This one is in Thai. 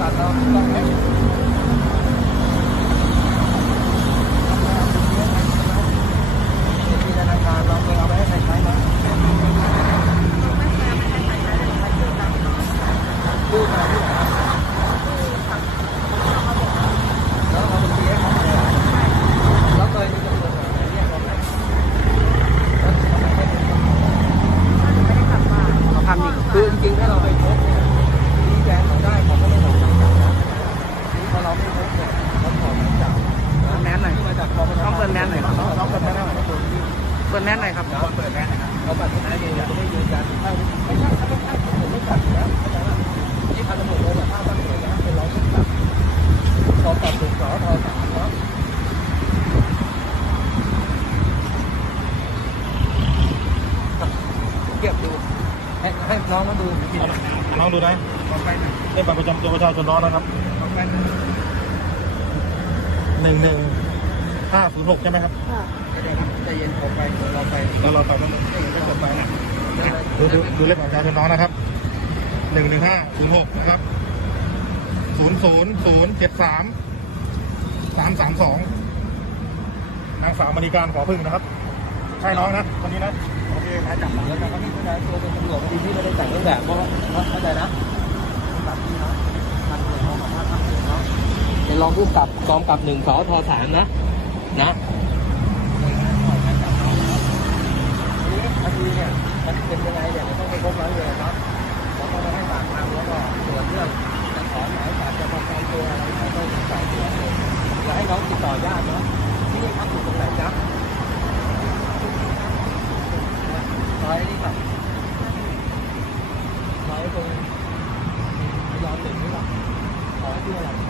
ตัดเราต้องไหมที่ธนาคารเราเคยเอาไปให้ใครใช้ไหมกู้มาที่ไหนแล้วเอาบัญชีให้เขาเลยเหรอแล้วเคยมีตำรวจไหนเรียกเราไหมแล้วทำไมไม่ถึง เขาทำอีก คือจริงๆถ้าเราไปพบเนี่ยชี้แจงเขาได้เขาก็ไม่หลอกจับนะนี่พอเราไม่พบเนี่ยเขาขอหมายจับ เปิดแมสหน่อย ที่มาจากกองบัญชา ต้องเปิดแมสหน่อยครับ ต้องเปิดแมสหน่อยตัวที่ เปิดแมสหน่อยครับเปิดแมสนะครับเราบัตรทนายเองจะได้ยืนยันถ้าไม่ใช่ถ้าไม่ใช่ผมไม่จับอยู่แล้วเข้าใจไหมนี่พันตำรวจโทแบบภาพตั้งหน่วยนะเป็นรองผู้กำกับสอบตัดถูกสอทอสามเนาะเก็บดูให้ให้น้องมาดูลองดูนะขอไปหน่อยเลขบัตรประจำตัวประชาชนน้องนะครับขอไปหน่อยหนึ่งหนึ่งห้าศูนย์หกใช่ไหมครับใจ เย็นขอไปเดี๋ยวเราไปแล้วเราไปก็ไม่เห็นก็จะไปนะดูดูดูเลขบัตรประชาชนน้องนะครับหนึ่งหนึ่งห้าศูนย์หกนะครับศูนย์ศูนย์ศูนย์เจ็ดสามสามสามสองนางสาวมณีการขอพึ่งนะครับ ใช่น้องนะคนนี้นะโอเคหมายจับแล้วแต่เขาไม่เข้าใจตัวเป็นตำรวจพอดีที่ไม่ได้แต่งเครื่องแบบเพราะว่าเข้าใจนะแบบนี้นะพันตำรวจโทของภาคภาคหนึ่งเนาะเป็นรองผู้กำกับกองกับหนึ่งสอทอสามนะนะคดีเนี่ยมันเป็นยังไงเนี่ยมันต้องไปพบร้อยเวร ครับเขาต้องไปให้ปากคำแล้วก็ตรวจเรื่องจะขอหมายจับจะประกันตัวอะไรเราต้องใส่ตัวเองอย่าให้น้องติดต่อญาติเนาะที่นี่ครับอยู่ตรงไหนจ๊ะซอยนี่ครับซอยตรงยอมหนึ่งนี่หรอขอที่อะไร